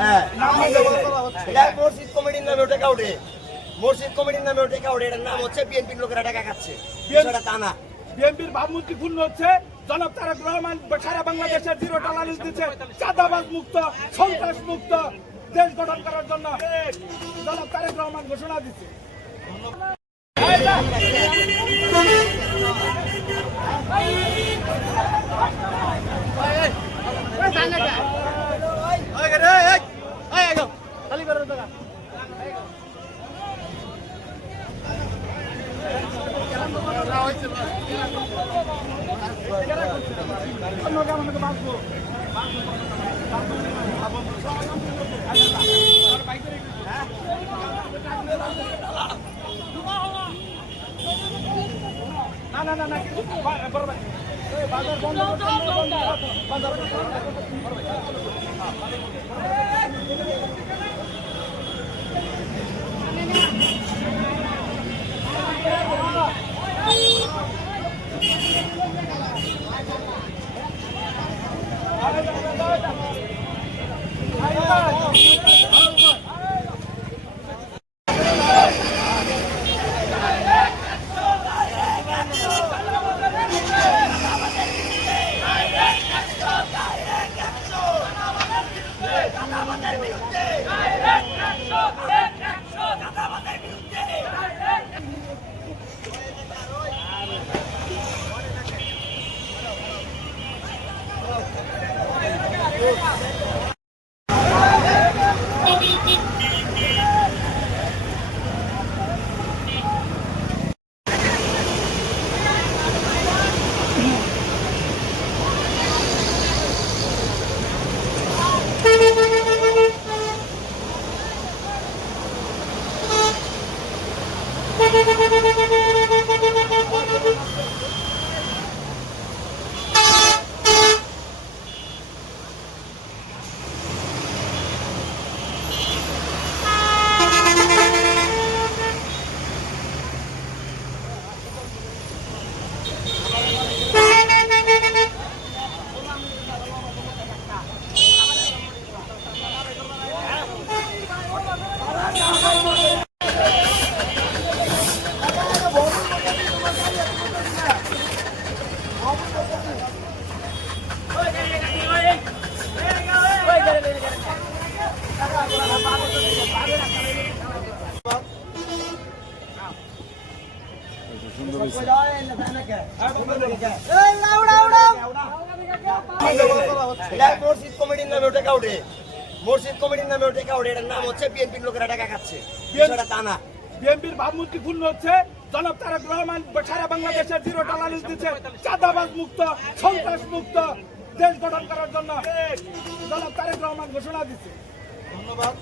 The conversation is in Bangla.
হ্যাঁ মসজিদ কমিটির নামে টাকা ওঠে, মসজিদ কমিটির নামে টাকা ওঠে, এটার নাম হচ্ছে বিএনপির লোকেরা টাকা খাচ্ছে, বিষয়টা তা না। বিএনপির ভাবমূর্তি পূর্ণ হচ্ছে। জনাব তারেক রহমান সারা বাংলাদেশের জিরো টলারেন্স দিচ্ছে, চাঁদাবাজ মুক্ত, সন্ত্রাস মুক্ত দেশ গঠন করার জন্য জনাব তারেক রহমান ঘোষণা দিচ্ছে। না না না বাজার বন্ধ মসজিদ কমিটির নামে টাকা ওঠে, মসজিদ কমিটির নামে টাকা ওঠে, এটার নাম হচ্ছে বিএনপির লোকেরা টাকা খাচ্ছে, বিষয়টা তা না। বিএনপির ভাবমূর্তি পূর্ণ হচ্ছে। জনাব তারেক রহমান সারা বাংলাদেশের জিরো টলারেন্স দিচ্ছে, চাঁদাবাজ মুক্ত, সন্ত্রাস মুক্ত দেশ গঠন করার জন্য জনাব তারেক রহমান ঘোষণা দিচ্ছে। ধন্যবাদ।